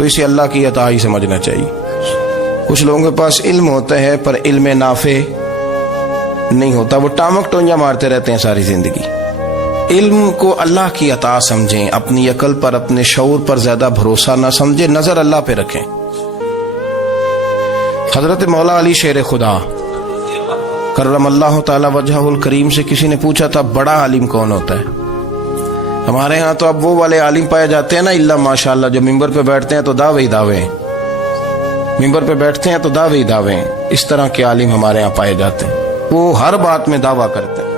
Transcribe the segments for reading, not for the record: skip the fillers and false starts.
تو اسے اللہ کی عطا ہی سمجھنا چاہیے. کچھ لوگوں کے پاس علم ہوتا ہے پر علم نافع نہیں ہوتا، وہ ٹامک ٹونجا مارتے رہتے ہیں ساری زندگی. علم کو اللہ کی عطا سمجھیں، اپنی عقل پر اپنے شعور پر زیادہ بھروسہ نہ سمجھیں، نظر اللہ پہ رکھیں. حضرت مولا علی شیر خدا کرم اللہ تعالی وجہہ الکریم سے کسی نے پوچھا تھا بڑا عالم کون ہوتا ہے؟ ہمارے ہاں تو اب وہ والے عالم پائے جاتے ہیں نا اللہ ماشاءاللہ، جو ممبر پہ بیٹھتے ہیں تو دعوے ہی دعوے، ممبر پہ بیٹھتے ہیں تو دعوے ہی دعوے. اس طرح کے عالم ہمارے ہاں پائے جاتے ہیں، وہ ہر بات میں دعویٰ کرتے ہیں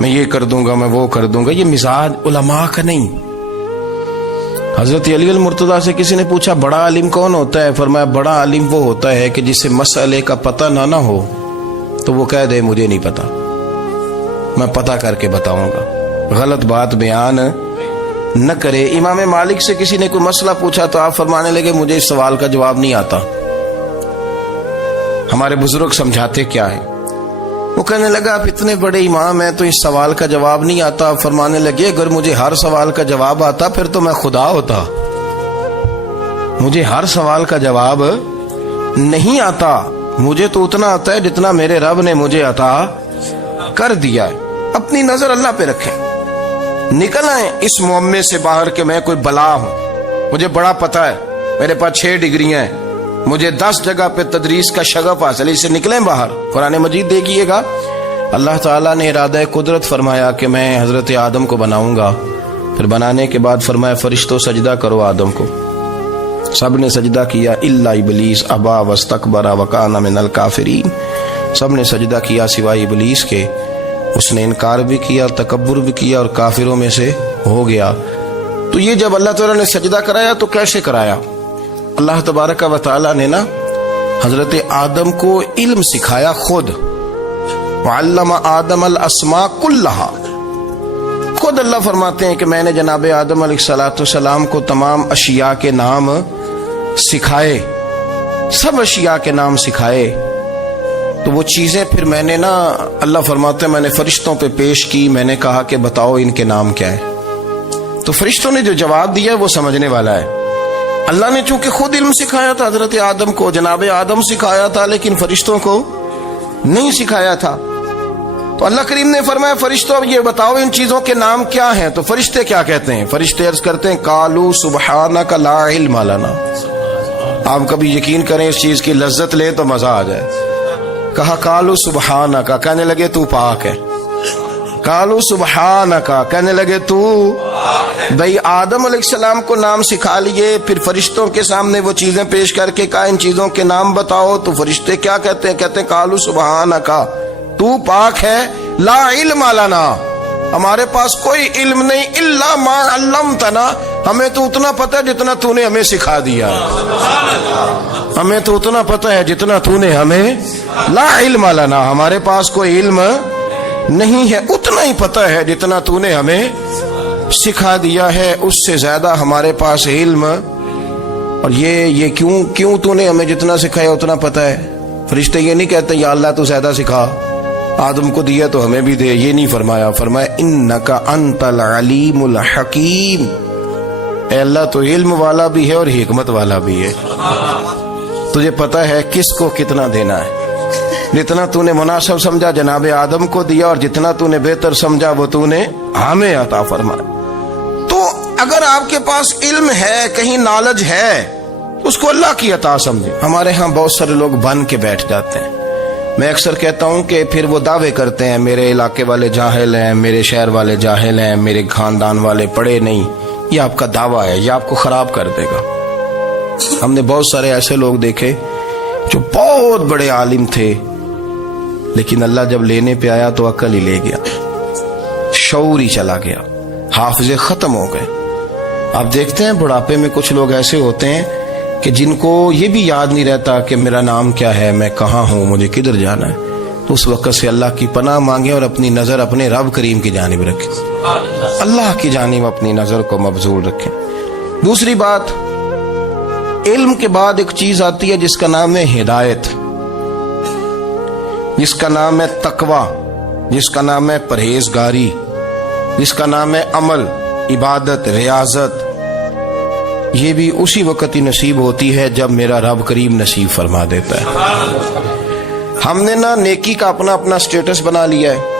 میں یہ کر دوں گا، میں وہ کر دوں گا. یہ مزاج علماء کا نہیں. حضرت علی المرتضیٰ سے کسی نے پوچھا بڑا عالم کون ہوتا ہے؟ فرمایا بڑا عالم وہ ہوتا ہے کہ جسے مسئلے کا پتہ نہ ہو تو وہ کہہ دے مجھے نہیں پتا، میں پتہ کر کے بتاؤں گا، غلط بات بیان نہ کرے. امام مالک سے کسی نے کوئی مسئلہ پوچھا تو آپ فرمانے لگے مجھے اس سوال کا جواب نہیں آتا، ہمارے بزرگ سمجھاتے کیا ہے. وہ کہنے لگا آپ اتنے بڑے امام ہیں تو اس سوال کا جواب نہیں آتا. آپ فرمانے لگے اگر مجھے ہر سوال کا جواب آتا پھر تو میں خدا ہوتا. مجھے ہر سوال کا جواب نہیں آتا، مجھے تو اتنا آتا ہے جتنا میرے رب نے مجھے عطا کر دیا ہے. اپنی نظر اللہ پہ رکھیں، نکل آئیں اس معمے سے باہر کہ میں کوئی بلا ہوں، مجھے بڑا پتا ہے، میرے پاس 6 ڈگریاں ہیں، مجھے 10 جگہ پہ تدریس کا شغف حاصل ہے، اس سے نکلیں باہر. قرآن مجید دیکھیے گا اللہ تعالیٰ نے ارادہ قدرت فرمایا کہ میں حضرت آدم کو بناؤں گا. پھر بنانے کے بعد فرمایا فرشتوں سجدہ کرو آدم کو. سب نے سجدہ کیا الا ابلیس ابا واستکبر وکان من الکافرین. سب نے سجدہ کیا سوائے ابلیس کے، اس نے انکار بھی کیا، تکبر بھی کیا اور کافروں میں سے ہو گیا. تو یہ جب اللہ تعالیٰ نے سجدہ کرایا تو کیسے کرایا؟ اللہ تبارک و تعالیٰ نے نا حضرت آدم کو علم سکھایا خود. وعلم آدم الاسماء کلہا. خود اللہ فرماتے ہیں کہ میں نے جناب آدم علیہ السلام کو تمام اشیاء کے نام سکھائے، سب اشیاء کے نام سکھائے. تو وہ چیزیں پھر میں نے نا اللہ فرماتے ہیں میں نے فرشتوں پہ پیش کی، میں نے کہا کہ بتاؤ ان کے نام کیا ہے. تو فرشتوں نے جو جواب دیا وہ سمجھنے والا ہے. اللہ نے چونکہ خود علم سکھایا تھا حضرت آدم کو، جناب آدم سکھایا تھا، لیکن فرشتوں کو نہیں سکھایا تھا. تو اللہ کریم نے فرمایا فرشتوں یہ بتاؤ ان چیزوں کے نام کیا ہیں. تو فرشتے کیا کہتے ہیں؟ فرشتے عرض کرتے ہیں قالوا سبحانک لا علم لنا. آپ کبھی یقین کریں اس چیز کی لذت لیں تو مزہ آ جائے. کہا قالوا سبحانک، کہنے لگے تو پاک ہے. قالوا سبحانک، کہنے لگے تو بھئی آدم علیہ السلام کو نام سکھا لیے، پھر فرشتوں کے سامنے وہ چیزیں پیش کر کے کہا ان چیزوں کے نام بتاؤ. تو فرشتے کیا کہتے ہیں؟ کہتے ہیں قالوا سبحانک، تو پاک ہے، لا علم لنا، ہمارے پاس کوئی علم نہیں، الا ما علمتنا، ہمیں تو اتنا پتہ ہے جتنا تو نے ہمیں سکھا دیا. ہمیں تو اتنا پتہ ہے جتنا تو نے ہمیں، لا علم لنا، ہمارے پاس کوئی علم نہیں ہے، اتنا ہی پتہ ہے جتنا تو نے ہمیں سکھا دیا ہے، اس سے زیادہ ہمارے پاس علم. اور یہ کیوں تو نے ہمیں جتنا سکھایا اتنا پتہ ہے. فرشتے یہ نہیں کہتے یا اللہ تو زیادہ سکھا، آدم کو دیا تو ہمیں بھی دے، یہ نہیں فرمایا. فرمایا انک انت العلیم الحکیم، اے اللہ تو علم والا بھی ہے اور حکمت والا بھی ہے، تجھے پتہ ہے کس کو کتنا دینا ہے. جتنا تو نے مناسب سمجھا جناب آدم کو دیا، اور جتنا تو نے بہتر سمجھا وہ تو نے ہمیں عطا فرمایا. تو اگر آپ کے پاس علم ہے، کہیں نالج ہے، اس کو اللہ کی عطا سمجھیں. ہمارے ہاں بہت سارے لوگ بن کے بیٹھ جاتے ہیں. میں اکثر کہتا ہوں کہ پھر وہ دعوے کرتے ہیں میرے علاقے والے جاہل ہیں، میرے شہر والے جاہل ہیں، میرے خاندان والے پڑھے نہیں. یہ آپ کا دعویٰ ہے، یہ آپ کو خراب کر دے گا. ہم نے بہت سارے ایسے لوگ دیکھے جو بہت بڑے عالم تھے، لیکن اللہ جب لینے پہ آیا تو عقل ہی لے گیا، شعور ہی چلا گیا، حافظے ختم ہو گئے. آپ دیکھتے ہیں بڑھاپے میں کچھ لوگ ایسے ہوتے ہیں کہ جن کو یہ بھی یاد نہیں رہتا کہ میرا نام کیا ہے، میں کہاں ہوں، مجھے کدھر جانا ہے. تو اس وقت سے اللہ کی پناہ مانگیں اور اپنی نظر اپنے رب کریم کی جانب رکھیں، اللہ کی جانب اپنی نظر کو مبذول رکھیں. دوسری بات، علم کے بعد ایک چیز آتی ہے جس کا نام ہے ہدایت، جس کا نام ہے تقوی، جس کا نام ہے پرہیزگاری، جس کا نام ہے عمل، عبادت، ریاضت. یہ بھی اسی وقت ہی نصیب ہوتی ہے جب میرا رب کریم نصیب فرما دیتا ہے۔ ہم نے نا نیکی کا اپنا اپنا سٹیٹس بنا لیا ہے،